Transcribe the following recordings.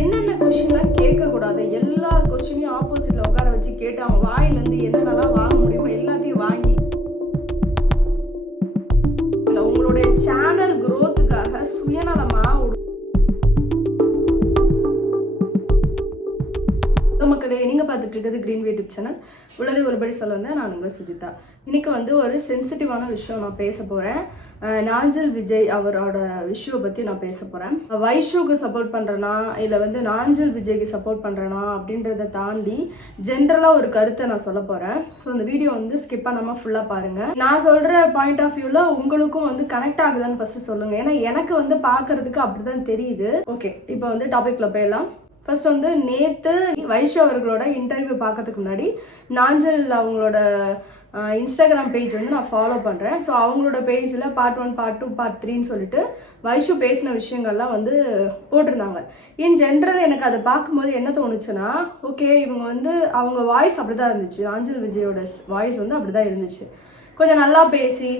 என்னென்ன கொஷின்லாம் கேட்கக்கூடாது, எல்லா கொஷினையும் ஆப்போசிட்டில் உட்கார வச்சு கேட்டு அவங்க வாயிலேருந்து என்னென்னலாம் வாங்க முடியுமோ எல்லாத்தையும் வாங்கி இல்லை உங்களுடைய சேனல் க்ரோத்துக்காக சுயநலமாக மக்களே. நீங்கள் பார்த்துட்டு இருக்கிறது கிரீன் யூடியூப் சேனல். உள்ளதை ஒருபடி சொல்ல வந்தேன். நான் உங்கள் சுஜிதா. இன்றைக்கி வந்து ஒரு சென்சிட்டிவான விஷயம் நான் பேச போகிறேன். நாஞ்சில் விஜய் அவரோட விஷயம் பற்றி நான் பேச போகிறேன். வைஷுக்கு சப்போர்ட் பண்ணுறேனா இல்லை வந்து நாஞ்சில் விஜய்க்கு சப்போர்ட் பண்ணுறேனா அப்படின்றத தாண்டி ஜென்ரலாக ஒரு கருத்தை நான் சொல்ல போகிறேன். ஸோ இந்த வீடியோ வந்து ஸ்கிப் பண்ணாமல் ஃபுல்லாக பாருங்கள். நான் சொல்கிற பாயிண்ட் ஆஃப் வியூவில் உங்களுக்கும் வந்து கனெக்ட் ஆகுதான்னு ஃபஸ்ட்டு சொல்லுங்கள். ஏன்னா எனக்கு வந்து பார்க்குறதுக்கு அப்படி தான் தெரியுது. ஓகே, இப்போ வந்து டாபிக்கில் போயிடலாம். ஃபர்ஸ்ட் வந்து நேற்று வைஷு அவர்களோட இன்டர்வியூ பார்க்கறதுக்கு முன்னாடி நாஞ்சில் அவங்களோட இன்ஸ்டாகிராம் பேஜ் வந்து நான் ஃபாலோ பண்ணுறேன். ஸோ அவங்களோட பேஜில் பார்ட் 1, பார்ட் 2, பார்ட் 3ன்னு சொல்லிட்டு வைஷு பேசின விஷயங்கள்லாம் வந்து போட்டிருந்தாங்க. இன் ஜென்ரல் எனக்கு அதை பார்க்கும்போது என்ன தோணுச்சுன்னா, ஓகே இவங்க வந்து அவங்க வாய்ஸ் அப்படி தான் இருந்துச்சு. நாஞ்சில் விஜயோட வாய்ஸ் வந்து அப்படி தான் இருந்துச்சு. கொஞ்சம் நல்லா பேசி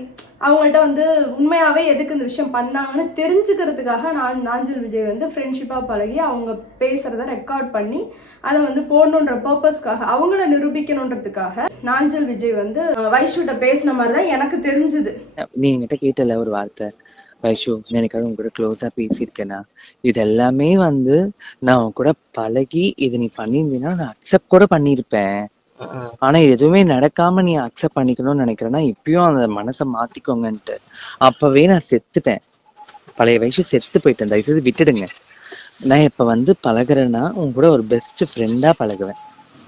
அவங்கள்ட்ட வந்து உண்மையாகவே எதுக்கு இந்த விஷயம் பண்ணாங்கன்னு தெரிஞ்சுக்கிறதுக்காக நாஞ்சில் விஜய் வந்து ஃப்ரெண்ட்ஷிப்பாக பழகி அவங்க பேசுகிறத ரெக்கார்ட் பண்ணி அதை வந்து போடணுன்ற பர்பஸ்க்காக அவங்கள நிரூபிக்கணுன்றதுக்காக நாஞ்சில் விஜய் வந்து வைஷுட்ட பேசின மாதிரி தான் எனக்கு தெரிஞ்சுது. நீ என்கிட்ட கேட்டல ஒரு வார்த்தை, வைஷு எனக்காக உங்க கூட க்ளோஸா பேசியிருக்கேனா, இது எல்லாமே வந்து நான் உன் கூட பழகி இது நீ பண்ணியிருந்தீங்கன்னா நான் அக்செப்ட் கூட பண்ணியிருப்பேன். ஆனா எதுவுமே நடக்காம நீ அக்செப்ட் பண்ணிக்கணும்னு நினைக்கிறேன்னா இப்பயும் அந்த மனசை மாத்திக்கோங்கன்ட்டு. அப்பவே நான் செத்துட்டேன். பழைய வயசு செத்து போயிட்டேன். தயவுசெய்து விட்டுடுங்க. நான் இப்ப வந்து பழகுறேன்னா உங்க கூட ஒரு பெஸ்ட் ஃப்ரெண்டா பழகுவேன்,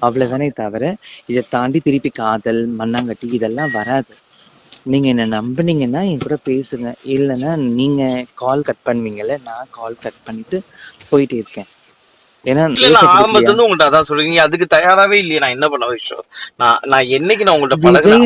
அவ்வளவுதானே தவிர இதை தாண்டி திருப்பி காதல் மண்ணாங்கட்டி இதெல்லாம் வராது. நீங்க என்ன நம்புனீங்கன்னா என் கூட பேசுங்க, இல்லைன்னா நீங்க கால் கட் பண்ணுவீங்கல்ல, நான் கால் கட் பண்ணிட்டு போயிட்டே இருக்கேன். ஆரம்பத்துல இருந்து உங்கள்ட்ட அதான் சொல்றீங்க, அதுக்கு தயாராவே இல்லையே. நான் என்ன பண்ண விஷயம், நான் என்னைக்கு நான் உங்கள்ட்ட பழகுறேன்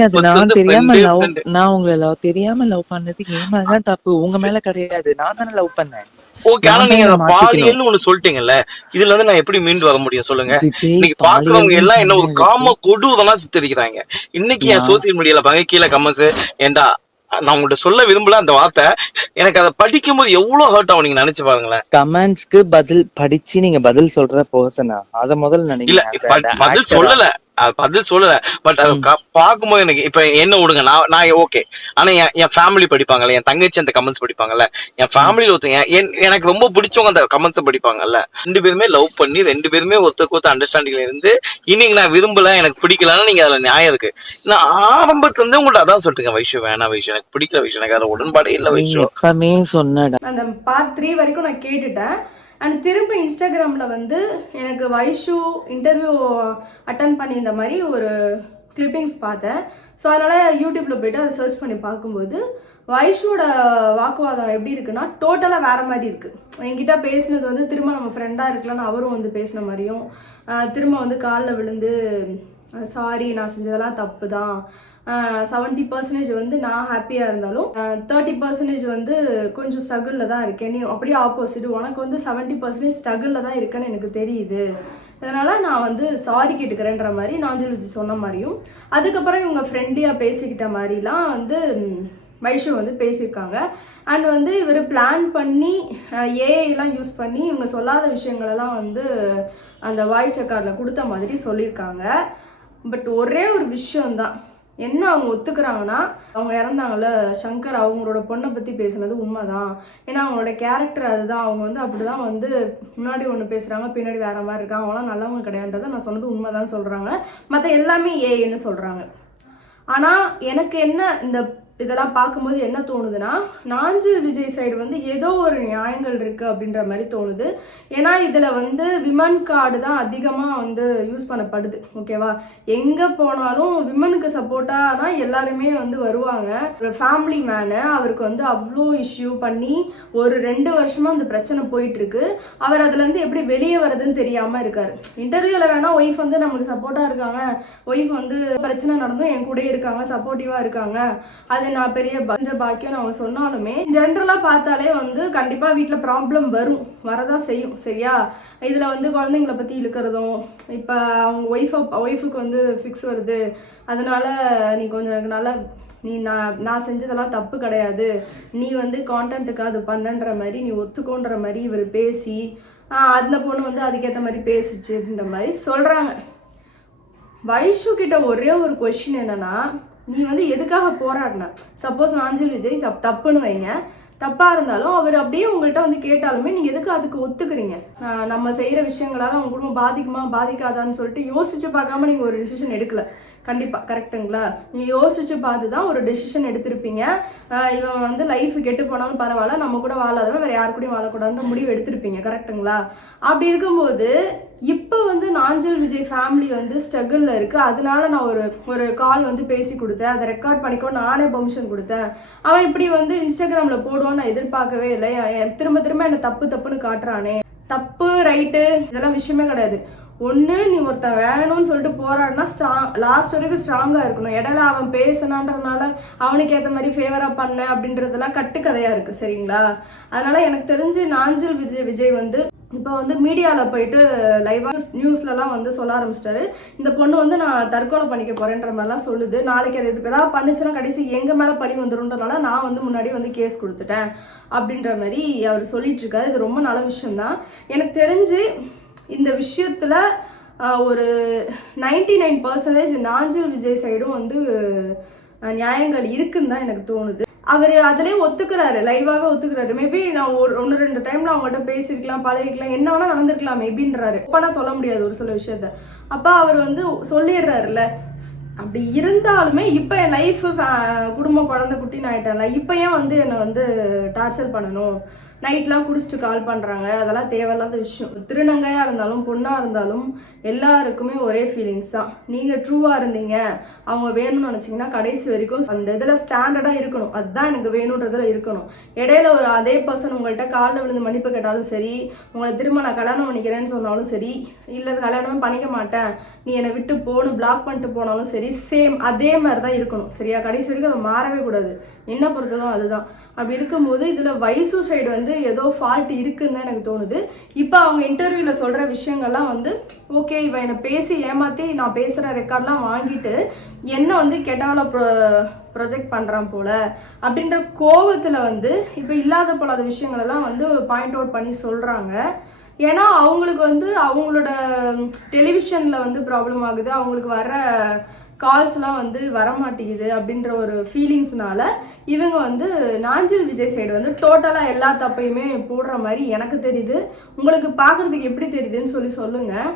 நான் உங்களை தெரியாம லவ் பண்ணது என் மேலதான் தப்பு, உங்க மேல கிடையாது. நான் தானே லவ் பண்ணேன். ஓகே, ஆனா நீங்க பாலியல்னு ஒண்ணு சொல்லிட்டீங்கல்ல, இதுல இருந்து நான் எப்படி மீண்டு வர முடியும் சொல்லுங்க? இன்னைக்கு பாக்குறவங்க எல்லாம் என்ன ஒரு காம கொடூரமா சித்தரிக்கிறாங்க. இன்னைக்கு என் சோசியல் மீடியால பாருங்க, கீழே கமெண்ட்ஸ், ஏண்டா நான் உங்கள்ட்ட சொல்ல விரும்பல அந்த வார்த்தை, எனக்கு அதை படிக்கும் போது எவ்வளவு ஹர்ட் ஆகும் நீங்க நினைச்சு பாருங்களேன். கமெண்ட்ஸ்க்கு பதில் படிச்சு நீங்க பதில் சொல்ற பர்சனா அத முதல்ல நினைக்கிறேன். பதில் சொல்லல, பதில் சொல்லல, பட் அது பார்க்கும்போது எனக்கு இப்ப என்ன விடுங்க, நான் ஓகே. ஆனா என் ஃபேமிலி படிப்பாங்கல்ல, என் தங்கச்சி அந்த கமெண்ட்ஸ் படிப்பாங்கல்ல, என் ஃபேமிலியில ஒருத்தங்க எனக்கு ரொம்ப பிடிச்சவங்க அந்த கமெண்ட்ஸ் படிப்பாங்கல்ல. 2 பேருமே லவ் பண்ணி 2 பேருமே ஒருத்தருக்கு அண்டர்ஸ்டாண்டிங்ல இருந்து இன்னைக்கு நான் விரும்பல எனக்கு பிடிக்கலன்னா நீங்க அதுல நியாயம் இருக்கு. நான் ஆரம்பத்துல இருந்து உங்கள்ட்ட அதான் சொல்லிட்டுங்க, வைஷு வேணாம், வைஷு எனக்கு பிடிக்கல, வைஷு எனக்கு அதுல உடன்பாடே இல்ல, வைஷு சொன்னேன். அந்த பார்ட் 3 வரைக்கும் நான் கேட்டுட்டேன். அண்ட் திரும்ப இன்ஸ்டாகிராமில் வந்து எனக்கு வைஷு இன்டர்வியூ அட்டன் பண்ணி இந்த மாதிரி ஒரு கிளிப்பிங்ஸ் பார்த்தேன். ஸோ அதனால் யூடியூப்பில் போய்ட்டு அதை சர்ச் பண்ணி பார்க்கும்போது வைஷுவோட வாக்குவாதம் எப்படி இருக்குன்னா டோட்டலாக வேறு மாதிரி இருக்குது. என்கிட்ட பேசினது வந்து திரும்ப நம்ம ஃப்ரெண்டாக இருக்கலான்னு அவரும் வந்து பேசின மாதிரியும், திரும்ப வந்து காலில் விழுந்து சாரி நான் செஞ்சதெல்லாம் தப்பு தான், 70% வந்து நான் ஹாப்பியாக இருந்தாலும் 30% வந்து கொஞ்சம் ஸ்ட்ரகிளில் தான் இருக்கேன், நீ அப்படியே ஆப்போசிட் உனக்கு வந்து 70% ஸ்ட்ரகிளில் தான் இருக்கேன்னு எனக்கு தெரியுது, அதனால் நான் வந்து சாரி கேட்டுக்கிறேன்ற மாதிரி நாஞ்சில் விஜய் சொன்ன மாதிரியும், அதுக்கப்புறம் இவங்க ஃப்ரெண்ட்லியாக பேசிக்கிட்ட மாதிரிலாம் வந்து வைஷு வந்து பேசியிருக்காங்க. அண்ட் வந்து இவர் பிளான் பண்ணி ஏஐலாம் யூஸ் பண்ணி இவங்க சொல்லாத விஷயங்களெல்லாம் வந்து அந்த வாய்ஸ் ரெக்கார்டில் கொடுத்த மாதிரி சொல்லியிருக்காங்க. பட் ஒரே ஒரு விஷயம்தான் என்ன அவங்க ஒத்துக்கிறாங்கன்னா, அவங்க இறந்தாங்கல்ல சங்கர், அவங்களோட பொண்ணை பற்றி பேசுனது உண்மைதான். ஏன்னா அவங்களோட கேரக்டர் அதுதான். அவங்க வந்து அப்படி தான் வந்து முன்னாடி ஒன்று பேசுகிறாங்க, பின்னாடி வேறு மாதிரி இருக்காங்க, அவங்களாம் நல்லவங்க கிடையாதுன்றதை நான் சொன்னது உண்மைதான் சொல்கிறாங்க. மற்ற எல்லாமே ஏன்னு சொல்கிறாங்க. ஆனால் எனக்கு என்ன இந்த இதெல்லாம் பார்க்கும்போது என்ன தோணுதுன்னா, நாஞ்சில் விஜய் சைடு வந்து ஏதோ ஒரு நியாயங்கள் இருக்குது அப்படின்ற மாதிரி தோணுது. ஏன்னா இதில் வந்து விமன் கார்டு தான் அதிகமாக வந்து யூஸ் பண்ணப்படுது. ஓகேவா, எங்கே போனாலும் விமனுக்கு சப்போர்ட்டானா எல்லாருமே வந்து வருவாங்க. ஒரு ஃபேமிலி மேனு, அவருக்கு வந்து அவ்வளோ இஷ்யூ பண்ணி ஒரு 2 வருஷமாக அந்த பிரச்சனை போயிட்டுருக்கு. அவர் அதுலேருந்து எப்படி வெளியே வரதுன்னு தெரியாமல் இருக்கார். இன்டர்வியூவில் வேணால் ஒய்ஃப் வந்து நமக்கு சப்போர்ட்டாக இருக்காங்க, ஒய்ஃப் வந்து பிரச்சனை நடந்தும் என் கூட இருக்காங்க, சப்போர்ட்டிவாக இருக்காங்க, அது நான் பெரிய பாக்கியம் அவங்க சொன்னாலுமே ஜென்ரலாக பார்த்தாலே வந்து கண்டிப்பாக வீட்டில் ப்ராப்ளம் வரதான் செய்யும். சரியா, இதில் வந்து குழந்தைங்களை பற்றி இழுக்கிறதும், இப்போ அவங்க ஒய்ஃபுக்கு வந்து ஃபிக்ஸ் வருது, அதனால நீ கொஞ்சம் எனக்கு நல்லா நீ நான் செஞ்சதெல்லாம் தப்பு கிடையாது, நீ வந்து கான்டென்ட்டுக்கு அது பண்ணன்ற மாதிரி நீ ஒத்துக்கோன்ற மாதிரி இவர் பேசி அந்த பொண்ணு வந்து அதுக்கேற்ற மாதிரி பேசிச்சு அப்படின்ற மாதிரி சொல்கிறாங்க. வைஷு கிட்ட ஒரே ஒரு கொஷின் என்னன்னா, நீ வந்து எதுக்காக போராடின? சப்போஸ் நாஞ்சில் விஜய் தப்புன்னு வைங்க, தப்பாக இருந்தாலும் அவர் அப்படியே உங்கள்கிட்ட வந்து கேட்டாலுமே நீங்கள் எதுக்கு அதுக்கு ஒத்துக்கிறீங்க? நம்ம செய்கிற விஷயங்களால் அவங்க குடும்பம் பாதிக்குமா பாதிக்காதான்னு சொல்லிட்டு யோசிச்சு பார்க்காம நீங்கள் ஒரு டிசிஷன் எடுக்கல. கண்டிப்பாக கரெக்டுங்களா? நீங்கள் யோசிச்சு பார்த்து தான் ஒரு டெசிஷன் எடுத்திருப்பீங்க. இவன் வந்து லைஃப் கெட்டு போனாலும் பரவாயில்ல, நம்ம கூட வாழாதவன் வேறு யாரு கூடயும் வாழக்கூடாதுன்ற முடிவு எடுத்திருப்பீங்க. கரெக்டுங்களா? அப்படி இருக்கும்போது இப்போ வந்து நாஞ்சில் விஜய் ஃபேமிலி வந்து ஸ்ட்ரகிளில் இருக்குது. அதனால நான் ஒரு கால் வந்து பேசி கொடுத்தேன், அதை ரெக்கார்ட் பண்ணிக்கோ நானே பெர்மிஷன் கொடுத்தேன். அவன் இப்படி வந்து இன்ஸ்டாகிராமில் போடுவான்னு நான் எதிர்பார்க்கவே இல்லை. திரும்ப திரும்ப என்னை தப்புன்னு காட்டுறானே. தப்பு ரைட்டு இதெல்லாம் விஷயமே கிடையாது. ஒன்று நீ ஒருத்தன் வேணும்னு சொல்லிட்டு போராடினா லாஸ்ட் வரைக்கும் ஸ்ட்ராங்காக இருக்கணும். இடையில அவன் பேசினான்றதுனால அவனுக்கு ஏற்ற மாதிரி ஃபேவராக பண்ண அப்படின்றதெல்லாம் கட்டுக்கதையாக இருக்குது. சரிங்களா? அதனால் எனக்கு தெரிஞ்சு நாஞ்சில் விஜய் வந்து இப்போ வந்து மீடியாவில் போயிட்டு லைவாக நியூஸ்லலாம் வந்து சொல்ல ஆரம்பிச்சிட்டாரு. இந்த பொண்ணு வந்து நான் தற்கொலை பண்ணிக்க போகிறேன்ற மாதிரிலாம் சொல்லுது. நாளைக்கு அது எது ஏதாவது பண்ணிச்சுன்னா கடைசி எங்கள் மேலே பழி வந்துடும்ன்றனால நான் வந்து முன்னாடி வந்து கேஸ் கொடுத்துட்டேன் அப்படின்ற மாதிரி அவர் சொல்லிட்டு இருக்காரு. இது ரொம்ப நல்ல விஷயம்தான். எனக்கு தெரிஞ்சு இந்த விஷயத்தில் ஒரு 99% நாஞ்சில் விஜய் சைடும் வந்து நியாயங்கள் இருக்குன்னு தான் எனக்கு தோணுது. அவர் அதிலே ஒத்துக்கிறாரு, லைவாகவே ஒத்துக்கிறாரு. மேபி நான் ஒன்று 2 டைமில் அவங்கள்ட்ட பேசியிருக்கலாம், பழகிக்கலாம், என்ன வேணால் நடந்திருக்கலாம் மேபின்றாரு. ஓப்பனாக சொல்ல முடியாது ஒரு சில விஷயத்த. அப்போ அவர் வந்து சொல்லிடுறாருல்ல. அப்படி இருந்தாலுமே இப்போ என் லைஃபு குடும்பம் குழந்தை குட்டின்னு ஆகிட்டேன்ல, இப்போ ஏன் வந்து என்னை வந்து டார்ச்சர் பண்ணணும்? நைட்லாம் குடிச்சிட்டு கால் பண்ணுறாங்க, அதெல்லாம் தேவையில்லாத விஷயம். திருநங்கையாக இருந்தாலும் பொண்ணாக இருந்தாலும் எல்லாருக்குமே ஒரே ஃபீலிங்ஸ் தான். நீங்கள் ட்ரூவாக இருந்தீங்க, அவங்க வேணும்னு நினச்சிங்கன்னா கடைசி வரைக்கும் அந்த இதில் ஸ்டாண்டர்டாக இருக்கணும். அதுதான் எனக்கு வேணுன்றதில் இருக்கணும். இடையில ஒரு அதே பர்சன் உங்கள்கிட்ட காலில் விழுந்து மன்னிப்பு கேட்டாலும் சரி, உங்களை திரும்ப நான் கல்யாணம் பண்ணிக்கிறேன்னு சொன்னாலும் சரி, இல்லை கல்யாணமே பண்ணிக்க மாட்டேன் நீ என்னை விட்டு போகணும் பிளாக் பண்ணிட்டு போனாலும் சரி, சேம் அதே மாதிரி தான் இருக்கணும். சரியா? கடைசி வரைக்கும் அதை மாறவே கூடாது. என்ன பொறுத்தலும் அதுதான். அப்படி இருக்கும்போது இதில் வைசு சைடு வந்து ஏதோ ஃபால்ட் இருக்குன்னு தான் எனக்கு தோணுது. இப்போ அவங்க இன்டர்வியூவில் சொல்கிற விஷயங்கள்லாம் வந்து ஓகே, இவன் என்னை பேசி ஏமாற்றி நான் பேசுகிற ரெக்கார்ட்லாம் வாங்கிட்டு என்ன வந்து கெட்டாவில் ப்ரொஜெக்ட் பண்ணுறான் போல் அப்படின்ற கோபத்தில் வந்து இப்போ இல்லாத போலாத விஷயங்களெல்லாம் வந்து பாயிண்ட் அவுட் பண்ணி சொல்கிறாங்க. ஏன்னா அவங்களுக்கு வந்து அவங்களோட டெலிவிஷனில் வந்து ப்ராப்ளம் ஆகுது, அவங்களுக்கு வர கால்ஸ்லாம் வந்து வரமாட்டேங்குது அப்படின்ற ஒரு ஃபீலிங்ஸ்னால இவங்க வந்து நாஞ்சில் விஜய் சைடு வந்து டோட்டலாக எல்லா தப்பையுமே போடுற மாதிரி எனக்கு தெரியுது. உங்களுக்கு பார்க்குறதுக்கு எப்படி தெரியுதுன்னு சொல்லுங்கள்.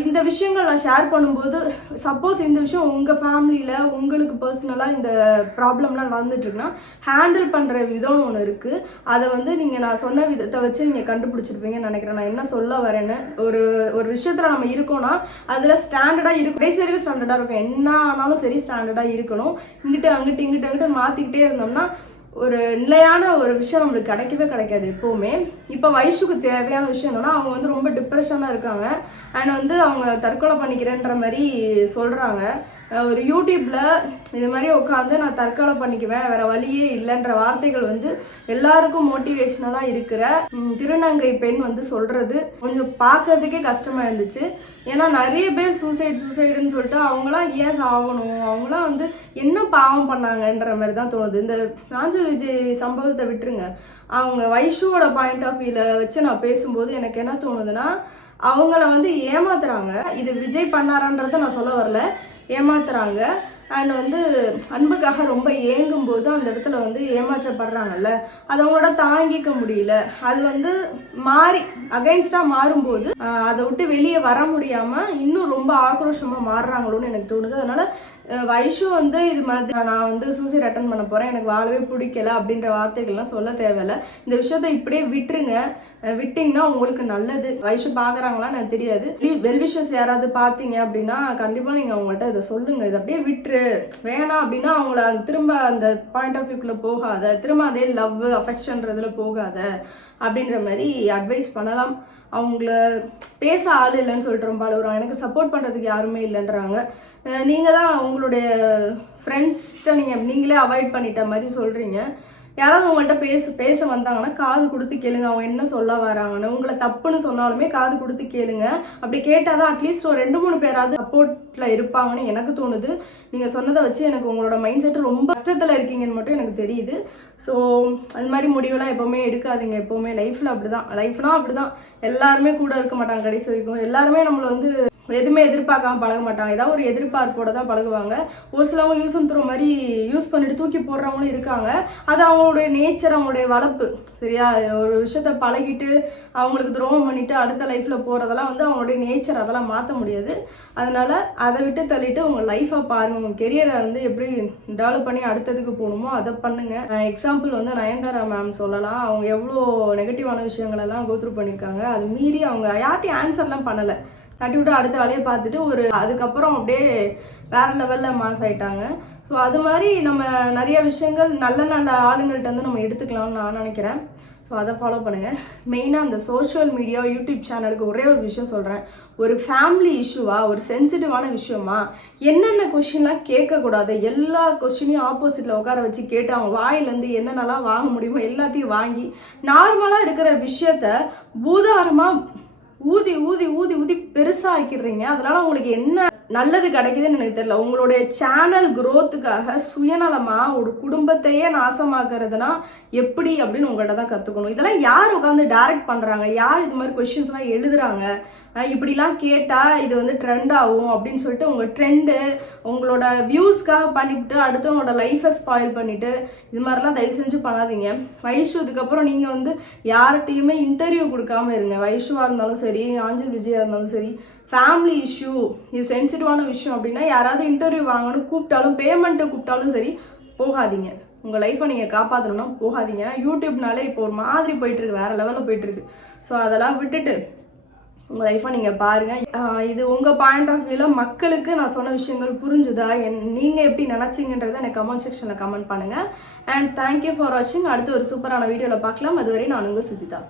இந்த விஷயங்கள் நான் ஷேர் பண்ணும்போது சப்போஸ் இந்த விஷயம் உங்கள் ஃபேமிலியில் உங்களுக்கு பர்சனலாக இந்த ப்ராப்ளம்லாம் நடந்துட்டுருக்குன்னா ஹேண்டில் பண்ணுற விதம் ஒன்று இருக்குது. அதை வந்து நீங்கள் நான் சொன்ன விதத்தை வச்சு நீங்கள் கண்டுபிடிச்சிருப்பீங்கன்னு நினைக்கிறேன். நான் என்ன சொல்ல வரேன்னு, ஒரு விஷயத்தில் நம்ம இருக்கோன்னா அதில் ஸ்டாண்டர்டாக இருக்கும், கடைசி வரைக்கும் ஸ்டாண்டர்டாக இருக்கும். என்ன ஆனாலும் சரி ஸ்டாண்டர்டாக இருக்கணும். இங்கிட்ட மாற்றிக்கிட்டே இருந்தோம்னா ஒரு நிலையான ஒரு விஷயம் நம்மளுக்கு கிடைக்காது எப்போவுமே. இப்போ வைஷுக்கு தேவையான விஷயம் என்னன்னா, அவங்க வந்து ரொம்ப டிப்ரெஷனாக இருக்காங்க அண்ட் வந்து அவங்க தற்கொலை பண்ணிக்கிறேன்ற மாதிரி சொல்கிறாங்க. ஒரு யூடியூப்பில் இது மாதிரி உட்காந்து நான் தற்கொலை பண்ணிக்குவேன் வேறு வழியே இல்லைன்ற வார்த்தைகள் வந்து எல்லாருக்கும் மோட்டிவேஷ்னலாக இருக்கிற திருநங்கை பெண் வந்து சொல்கிறது கொஞ்சம் பார்க்கறதுக்கே கஷ்டமாக இருந்துச்சு. ஏன்னா நிறைய பேர் சூசைடுன்னு சொல்லிட்டு அவங்களாம் ஏன் சாகணும், அவங்களாம் வந்து என்ன பாவம் பண்ணாங்கன்ற மாதிரி தான் தோணுது. இந்த நாஞ்சில் விஜய் சம்பவத்தை விட்டுருங்க, அவங்க வைஷுவோட பாயிண்ட் ஆஃப் வியூவில் வச்சு நான் பேசும்போது எனக்கு என்ன தோணுதுன்னா, அவங்கள வந்து ஏமாத்துறாங்க. இது விஜய் பண்ணாரான்றதை நான் சொல்ல வரல, ஏமாத்துறாங்க. அண்ட் வந்து அன்புக்காக ரொம்ப ஏங்கும்போது அந்த இடத்துல வந்து ஏமாற்றப்படுறாங்கல்ல, அது அவங்களோட தாங்கிக்க முடியல. அது வந்து மாறி அகைன்ஸ்டாக மாறும்போது அதை விட்டு வெளியே வர முடியாமல் இன்னும் ரொம்ப ஆக்ரோஷமாக மாறுறாங்களோன்னு எனக்கு தோணுது. அதனால் வைஷு வந்து இது மாதிரி நான் வந்து சூசைட் அட்டன் பண்ண போகிறேன், எனக்கு வாழவே பிடிக்கல அப்படின்ற வார்த்தைகள்லாம் சொல்ல தேவையில்லை. இந்த விஷயத்தை இப்படியே விட்டுருங்க. விட்டிங்கன்னா உங்களுக்கு நல்லது. வைஷு பார்க்குறாங்களான்னு எனக்கு தெரியாது. வெல்விஷஸ் யாராவது பார்த்தீங்க அப்படின்னா கண்டிப்பாக நீங்கள் அவங்கள்ட்ட இதை சொல்லுங்கள், இதை அப்படியே விட்டுரு, வேணாம் அப்படின்னா அவங்கள திரும்ப அந்த பாயிண்ட் ஆஃப் வியூக்குள்ளே போகாத, திரும்ப அதே லவ் அஃபெக்ஷன்றதுல போகாத அப்படின்ற மாதிரி அட்வைஸ் பண்ணலாம். அவங்கள பேச ஆள் இல்லைன்னு சொல்லிட்டு ரொம்ப அழுகுறாங்க, எனக்கு சப்போர்ட் பண்ணுறதுக்கு யாருமே இல்லைன்றாங்க. நீங்கள் தான் உங்களுடைய ஃப்ரெண்ட்ஸ்கிட்ட நீங்களே அவாய்ட் பண்ணிட்ட மாதிரி சொல்கிறீங்க. யாராவது உங்கள்கிட்ட பேச வந்தாங்கன்னா காது கொடுத்து கேளுங்க, அவங்க என்ன சொல்ல வராங்கன்னு. உங்களை தப்புன்னு சொன்னாலுமே காது கொடுத்து கேளுங்க. அப்படி கேட்டால் தான் அட்லீஸ்ட் ஒரு 2-3 பேராவது சப்போர்ட்டில் இருப்பாங்கன்னு எனக்கு தோணுது. நீங்கள் சொன்னதை வச்சு எனக்கு உங்களோட மைண்ட் செட் ரொம்ப கஷ்டத்தில் இருக்கீங்கன்னு மட்டும் எனக்கு தெரியுது. ஸோ அந்த மாதிரி முடிவெல்லாம் எப்போவுமே எடுக்காதீங்க. எப்போவுமே லைஃப்பில் அப்படி தான், லைஃப்னால் அப்படி தான். எல்லாருமே கூட இருக்க மாட்டாங்க கடைசி வரைக்கும். எல்லாருமே நம்மளை வந்து எதுவுமே எதிர்பார்க்காம பழக மாட்டாங்க. ஏதாவது ஒரு எதிர்பார்ப்போட தான் பழகுவாங்க. ஒரு சிலவங்க யூஸ் அண்ட் த்ரோ மாதிரி யூஸ் பண்ணிட்டு தூக்கி போடுறவங்களும் இருக்காங்க. அது அவங்களுடைய நேச்சர், அவங்களுடைய வளர்ப்பு. சரியா? ஒரு விஷயத்த பழகிட்டு அவங்களுக்கு துரோகம் பண்ணிட்டு அடுத்த லைஃப்பில் போகிறதெல்லாம் வந்து அவங்களுடைய நேச்சர், அதெல்லாம் மாற்ற முடியாது. அதனால் அதை விட்டு தள்ளிட்டு உங்கள் லைஃப்பை பாருங்கள். உங்கள் கெரியரை வந்து எப்படி டெவலப் பண்ணி அடுத்ததுக்கு போகணுமோ அதை பண்ணுங்கள். எக்ஸாம்பிள் வந்து நயன்தாரா மேம் சொல்லலாம். அவங்க எவ்வளோ நெகட்டிவான விஷயங்களெல்லாம் கோத்ரூ பண்ணியிருக்காங்க. அது மீறி அவங்க யார்ட்டையும் ஆன்சர்லாம் பண்ணலை. தட்டி விட்டு அடுத்த வேலையை பார்த்துட்டு அதுக்கப்புறம் அப்படியே வேறு லெவலில் மாஸ் ஆகிட்டாங்க. ஸோ அது மாதிரி நம்ம நிறைய விஷயங்கள் நல்ல நல்ல ஆளுங்கள்ட்ட வந்து நம்ம எடுத்துக்கலாம்னு நான் நினைக்கிறேன். ஸோ அதை ஃபாலோ பண்ணுங்கள். மெயினாக அந்த சோஷியல் மீடியா, யூடியூப் சேனலுக்கு ஒரே ஒரு விஷயம் சொல்கிறேன். ஒரு ஃபேமிலி இஷ்யூவா, ஒரு சென்சிட்டிவான விஷயமா என்னென்ன கொஷின்லாம் கேட்கக்கூடாது, எல்லா கொஷினையும் ஆப்போசிட்டில் உட்கார வச்சு கேட்டு அவங்க வாயிலேருந்து என்னென்னலாம் வாங்க முடியுமோ எல்லாத்தையும் வாங்கி நார்மலாக இருக்கிற விஷயத்த பூதாரமாக ஊதி ஊதி ஊதி ஊதி பெருசாக ஆக்கிடுறீங்க. அதனால உங்களுக்கு என்ன நல்லது கிடைக்குதுன்னு எனக்கு தெரியல. உங்களுடைய சேனல் குரோத்துக்காக சுயநலமாக ஒரு குடும்பத்தையே நாசமாக்குறதுனா எப்படி அப்படின்னு உங்கள்கிட்ட தான் கற்றுக்கணும். இதெல்லாம் யார் உட்காந்து டைரக்ட் பண்ணுறாங்க, யார் இது மாதிரி கொஷின்ஸ்லாம் எழுதுறாங்க, இப்படிலாம் கேட்டால் இது வந்து ட்ரெண்ட் ஆகும் அப்படின்னு சொல்லிட்டு உங்கள் ட்ரெண்டு உங்களோட வியூஸ்க்காக பண்ணிவிட்டு அடுத்தவங்களோட லைஃப்பை ஸ்பாயில் பண்ணிவிட்டு இது மாதிரிலாம் தயவு செஞ்சு பண்ணாதீங்க. வைஷு இதுக்கப்புறம் நீங்கள் வந்து யார்கிட்டையுமே இன்டர்வியூ கொடுக்காம இருங்க. வைஷுவாக இருந்தாலும் சரி, ஆஞ்சல் விஜயா இருந்தாலும் சரி, ஃபேமிலி இஷ்யூ, இது சென்சிட்டிவான விஷயம் அப்படின்னா யாராவது இன்டர்வியூ வாங்கணும் கூப்பிட்டாலும், பேமெண்ட்டை கூப்பிட்டாலும் சரி போகாதீங்க. உங்கள் லைஃப்பை நீங்கள் காப்பாற்றணும்னா போகாதீங்க. யூடியூப்னாலே இப்போ ஒரு மாதிரி போயிட்டுருக்கு, வேறு லெவலில் போயிட்டுருக்கு. ஸோ அதெல்லாம் விட்டுட்டு உங்கள் லைஃப்பை நீங்கள் பாருங்கள். இது உங்கள் பாயிண்ட் ஆஃப் வியூவில் மக்களுக்கு நான் சொன்ன விஷயங்கள் புரிஞ்சுதா, நீங்கள் எப்படி நினச்சிங்கன்றதை எனக்கு கமெண்ட் செக்ஷனில் கமெண்ட் பண்ணுங்கள். அண்ட் தேங்க்யூ ஃபார் வாட்சிங். அடுத்து ஒரு சூப்பரான வீடியோவில் பார்க்கலாம். அதுவரை நான் உங்கள் சுஜிதா.